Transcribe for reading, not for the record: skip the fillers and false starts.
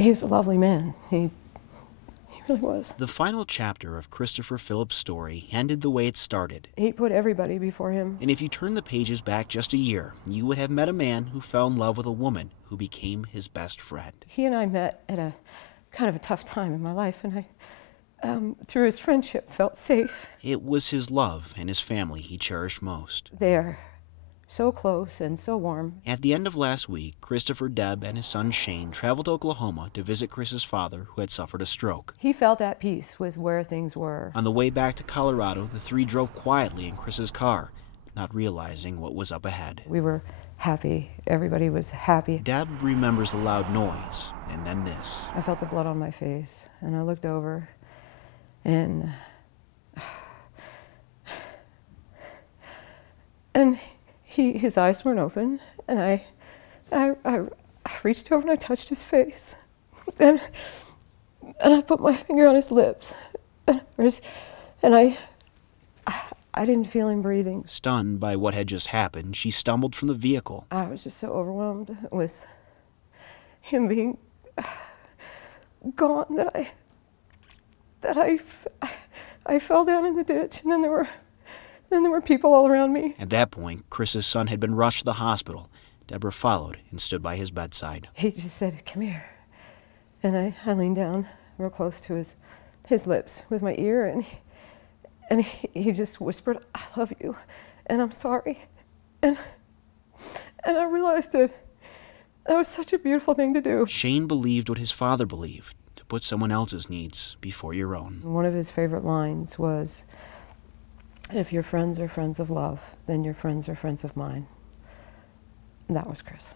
He was a lovely man. He really was. The final chapter of Christopher Phillips' story ended the way it started. He put everybody before him. And if you turn the pages back just a year, you would have met a man who fell in love with a woman who became his best friend. He and I met at a kind of a tough time in my life, and I, through his friendship, felt safe. It was his love and his family he cherished most. They're so close and so warm. At the end of last week, Christopher, Deb, and his son Shane traveled to Oklahoma to visit Chris's father, who had suffered a stroke. He felt at peace with where things were. On the way back to Colorado, the three drove quietly in Chris's car, not realizing what was up ahead. We were happy. Everybody was happy. Deb remembers the loud noise, and then this. I felt the blood on my face, and I looked over, and his eyes weren't open, and I reached over and I touched his face, and I put my finger on his lips, and I didn't feel him breathing. Stunned by what had just happened, she stumbled from the vehicle. I was just so overwhelmed with him being gone that I fell down in the ditch, and then there were people all around me. At that point, Chris's son had been rushed to the hospital. Deborah followed and stood by his bedside. He just said, "Come here." And I leaned down real close to his lips with my ear, and he just whispered, "I love you, and I'm sorry." And I realized that was such a beautiful thing to do. Shane believed what his father believed, to put someone else's needs before your own. One of his favorite lines was, "If your friends are friends of love, then your friends are friends of mine." And that was Chris.